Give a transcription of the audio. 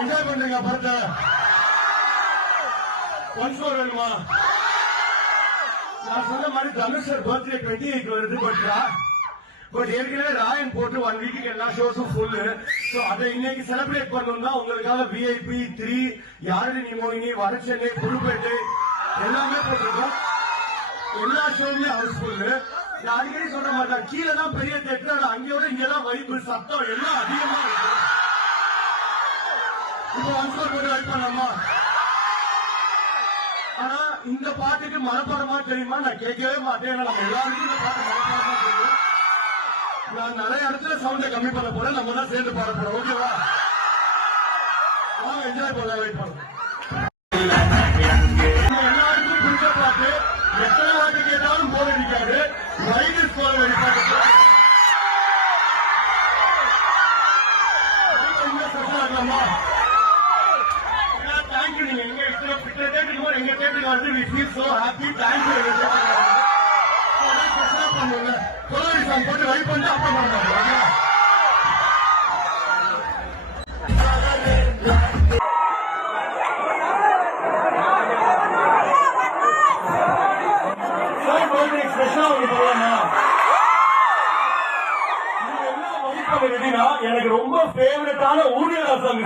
Enjoy பண்றீங்க படத்தை? Once more வேணுமா? நான் சொன்ன மாதிரி தனுஷ் சார் பர்த்டே 28 வருது. பட் ஏற்கனவே ராயன் போட்டு 1 வீக்கு எல்லா ஷோஸும் ஃபுல். சோ அதை இன்னைக்கு செலிப்ரேட் பண்ணணும்னா உங்களுக்காக VIP 3, யாரடி நீ மோகினி, வடசென்னை, புதுப்பேட்டை எல்லாமே போட்டிருக்கோம். எல்லா ஷோவுமே ஹவுஸ்ஃபுல். நான் அடிக்கடி சொல்ற மாட்டேன், கீழே தான் பெரிய தேட்டர், அங்கேயோட இங்கதான் வைப்பு சத்தம் எல்லாம் அதிகமா இருக்கு. இப்போ ஒன்ஸ் மோர் போட்டு வெயிட் பண்ணலாமா? ஆனா இந்த பாட்டுக்கு மனப்பாடமா தெரியுமா? நான் கேட்கவே மாட்டேன். நம்ம எல்லாருக்கும் இந்த பாட்டு மனப்பாடமா தெரியும். நான் நிறைய இடத்துல சவுண்ட கம்மி பண்ண போறேன். நம்ம தான் சேர்ந்து பாட போறோம். ஓகேவா? வாங்க என்ஜாய் பண்ணலாம். வெயிட் பண்ணுவோம். எல்லாருக்கும் பிடிச்ச பாட்டு, எத்தனை வாட்டி கேட்டாலும் போர் அடிக்காது. ரைடர்ஸ் போல வெளிப்பாட்டு ஆகலாமா? தேங்க்யூ. நீங்க எங்க எங்க தேட்டருக்கு வந்து we feel so happy. Thank you. பண்ணுங்க கொலவெறி சாங் போட்டு வெயிட் பண்ணி அப்புறம் பண்ணுவாங்க. எனக்கு ரொம்ப ஃபேவரட்டான ஊழியர் சாங்